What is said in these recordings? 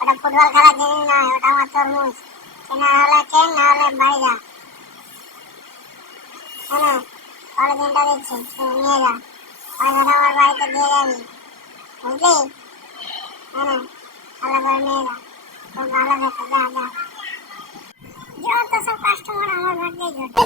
ওটা ফুটবল খেলার জিনিস নয়, ওটা আমার তরমুজ। কেনা হলে কেন, না হলে বাড়ি যা। হ্যাঁ, পলিথিনটা দিচ্ছি, নিয়ে যা। পয়সাটা আমার বাড়িতে দিয়ে যাবি, বুঝলি? হ্যাঁ, ভালো করে নিয়ে যা, খুব ভালো খেতে। যা যা, যত সব কাস্টমার আমার ভাগ্যে জোটে।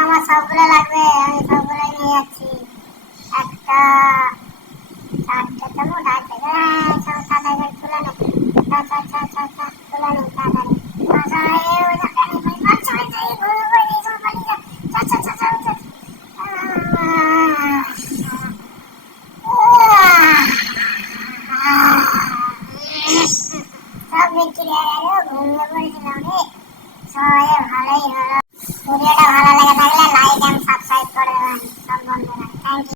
আমার সবগুলো লাগবে, আমি সবগুলোই নিয়ে যাচ্ছি। একটা চারটে তো মোট আছে, সব তাড়াতাড়ি তুলে নে, তুলে নে তাড়াতাড়ি। সব বিক্রি হয়ে গেল, ঘুমিয়ে পড়েছিলাম রে। সবাই ভালোই হলো। ভিডিওটা ভালো লাগে